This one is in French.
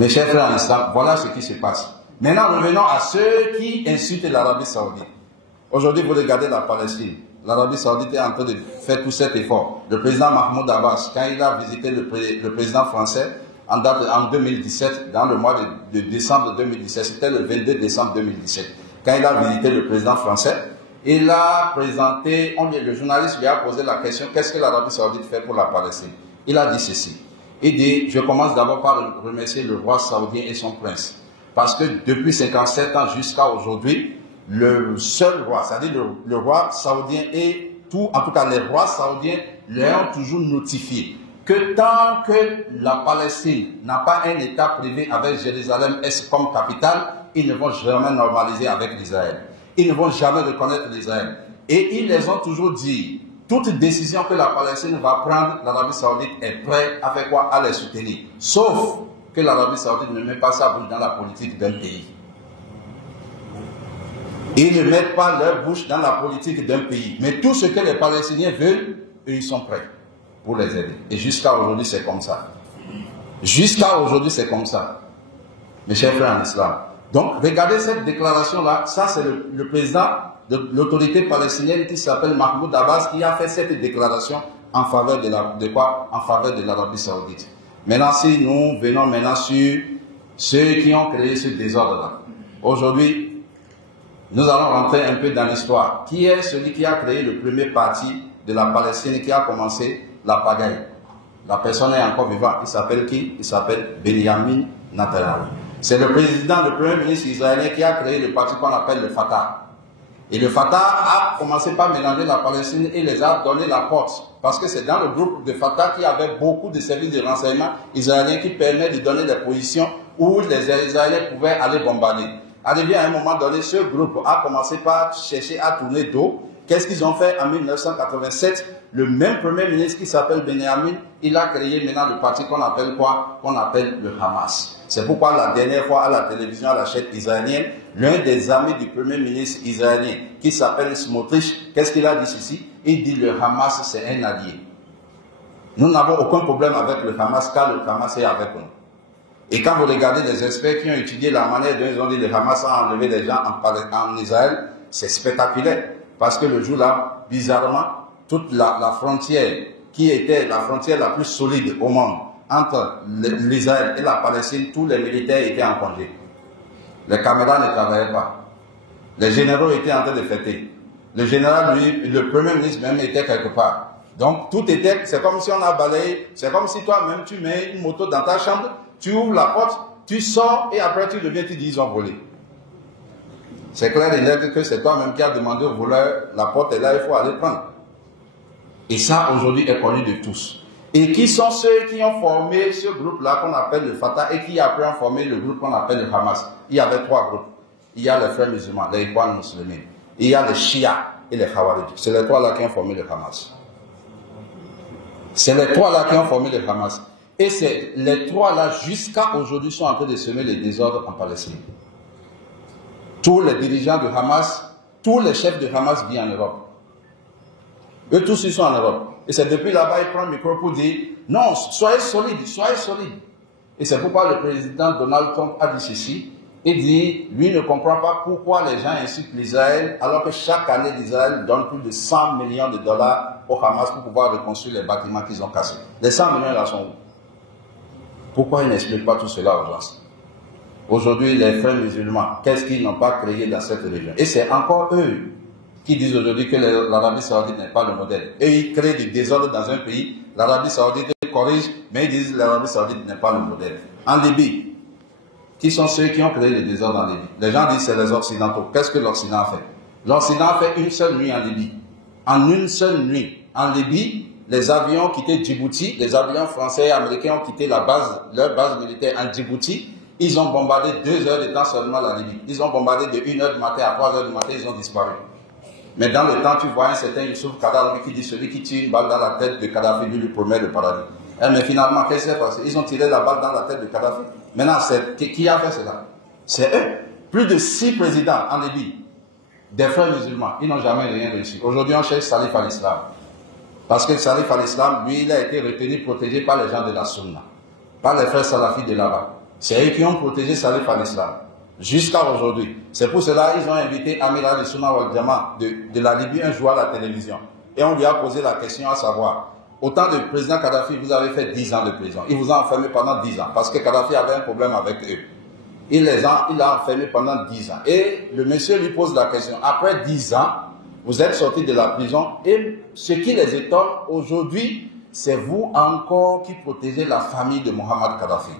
Mes chers frères en islam, voilà ce qui se passe. Maintenant, revenons à ceux qui insultent l'Arabie Saoudite. Aujourd'hui, vous regardez la Palestine. L'Arabie Saoudite est en train de faire tout cet effort. Le président Mahmoud Abbas, quand il a visité le président français en 2017, dans le mois de décembre 2017, c'était le 22 décembre 2017, quand il a visité le président français, il a présenté, le journaliste lui a posé la question, qu'est-ce que l'Arabie Saoudite fait pour la Palestine? Il a dit ceci. Il dit, je commence d'abord par remercier le roi saoudien et son prince. Parce que depuis 57 ans jusqu'à aujourd'hui, le seul roi, c'est-à-dire le roi saoudien et en tout cas les rois saoudiens, leur ont toujours notifié que tant que la Palestine n'a pas un État privé avec Jérusalem-Est comme capitale, ils ne vont jamais normaliser avec l'Israël. Ils ne vont jamais reconnaître l'Israël. Et ils les ont toujours dit, toute décision que la Palestine va prendre, l'Arabie Saoudite est prête à faire quoi? À les soutenir. Sauf que l'Arabie Saoudite ne met pas sa bouche dans la politique d'un pays. Ils ne mettent pas leur bouche dans la politique d'un pays. Mais tout ce que les Palestiniens veulent, eux, ils sont prêts pour les aider. Et jusqu'à aujourd'hui, c'est comme ça. Jusqu'à aujourd'hui, c'est comme ça. Mes chers frères en islam. Donc, regardez cette déclaration-là. Ça, c'est le président de l'autorité palestinienne qui s'appelle Mahmoud Abbas qui a fait cette déclaration en faveur de quoi? En faveur de l'Arabie Saoudite. Maintenant, si nous venons maintenant sur ceux qui ont créé ce désordre-là. Aujourd'hui, nous allons rentrer un peu dans l'histoire. Qui est celui qui a créé le premier parti de la Palestine qui a commencé la pagaille? La personne est encore vivante. Il s'appelle qui? Il s'appelle Benjamin Netanyahu. C'est le président, le premier ministre israélien qui a créé le parti qu'on appelle le Fatah. Et le Fatah a commencé par mélanger la Palestine et les a donné la porte. Parce que c'est dans le groupe de Fatah qu'il y avait beaucoup de services de renseignement israéliens qui permettent de donner des positions où les Israéliens pouvaient aller bombarder. Arrivé à un moment donné, ce groupe a commencé par chercher à tourner dos. Qu'est-ce qu'ils ont fait en 1987? Le même premier ministre qui s'appelle Benjamin, il a créé maintenant le parti qu'on appelle quoi? Qu'on appelle le Hamas. C'est pourquoi la dernière fois à la télévision, à la chaîne israélienne, l'un des amis du premier ministre israélien, qui s'appelle Smotrich, qu'est-ce qu'il a dit ici? Il dit le Hamas c'est un allié. Nous n'avons aucun problème avec le Hamas car le Hamas est avec nous. Et quand vous regardez les experts qui ont étudié la manière dont ils ont dit le Hamas a enlevé les gens en Israël, c'est spectaculaire. Parce que le jour-là, bizarrement, toute la frontière qui était la frontière la plus solide au monde, entre l'Israël et la Palestine, tous les militaires étaient en congé. Les caméras ne travaillaient pas. Les généraux étaient en train de fêter. Le général, lui, le premier ministre même était quelque part. Donc tout était, c'est comme si on a balayé, c'est comme si toi-même tu mets une moto dans ta chambre, tu ouvres la porte, tu sors et après tu reviens, tu dis ils ont volé. C'est clair et net que c'est toi-même qui as demandé au voleur, la porte est là, il faut aller prendre. Et ça aujourd'hui est connu de tous. Et qui sont ceux qui ont formé ce groupe-là qu'on appelle le Fatah et qui après ont formé le groupe qu'on appelle le Hamas? Il y avait trois groupes. Il y a les frères musulmans, les Ikhwan musulmans. Il y a les Shia et les Khawarij. C'est les trois-là qui ont formé le Hamas. C'est les trois-là qui ont formé le Hamas. Et c'est les trois-là, jusqu'à aujourd'hui, sont en train de semer les désordres en Palestine. Tous les dirigeants de Hamas, tous les chefs de Hamas vivent en Europe. Eux tous, ils sont en Europe. Et c'est depuis là-bas, ils prennent le micro pour dire, non, soyez solides, soyez solides. Et c'est pourquoi le président Donald Trump a dit ceci. Il dit, lui ne comprend pas pourquoi les gens incitent l'Israël, alors que chaque année, l'Israël donne plus de 100 millions de dollars au Hamas pour pouvoir reconstruire les bâtiments qu'ils ont cassés. Les 100 millions là sont où? Pourquoi ils n'expliquent pas tout cela aux gens? Aujourd'hui, les frères musulmans, qu'est-ce qu'ils n'ont pas créé dans cette région? Et c'est encore eux qui disent aujourd'hui que l'Arabie Saoudite n'est pas le modèle. Et ils créent du désordre dans un pays, l'Arabie Saoudite corrige, mais ils disent que l'Arabie Saoudite n'est pas le modèle. En Libye, qui sont ceux qui ont créé le désordre en Libye? Les gens disent que c'est les Occidentaux. Qu'est-ce que l'Occident a fait? L'Occident a fait une seule nuit en Libye. En une seule nuit, en Libye, les avions ont quitté Djibouti, les avions français et américains ont quitté leur base militaire en Djibouti. Ils ont bombardé 2 heures de temps seulement la Libye. Ils ont bombardé de 1 heure du matin à 3 heures du matin, ils ont disparu. Mais dans le temps, tu vois un certain Youssouf Kadhafi qui dit celui qui tire une balle dans la tête de Kadhafi, lui promet le paradis. Mais finalement, qu'est-ce qui s'est passé? Ils ont tiré la balle dans la tête de Kadhafi. Maintenant, qui a fait cela? C'est eux. Plus de 6 présidents en Libye, des frères musulmans, ils n'ont jamais rien réussi. Aujourd'hui, on cherche Salif al-Islam. Parce que Salif al-Islam, lui, il a été retenu, protégé par les gens de la Sunna, par les frères salafis de là-bas. C'est eux qui ont protégé Salif al-Islam. Jusqu'à aujourd'hui. C'est pour cela qu'ils ont invité Amir al-Sunna wal-Jama de la Libye un jour à la télévision. Et on lui a posé la question à savoir, au temps du président Kadhafi, vous avez fait 10 ans de prison. Il vous a enfermé pendant 10 ans parce que Kadhafi avait un problème avec eux. Il l'a enfermé pendant 10 ans. Et le monsieur lui pose la question, après 10 ans, vous êtes sorti de la prison et ce qui les étonne aujourd'hui, c'est vous encore qui protégez la famille de Mohamed Kadhafi.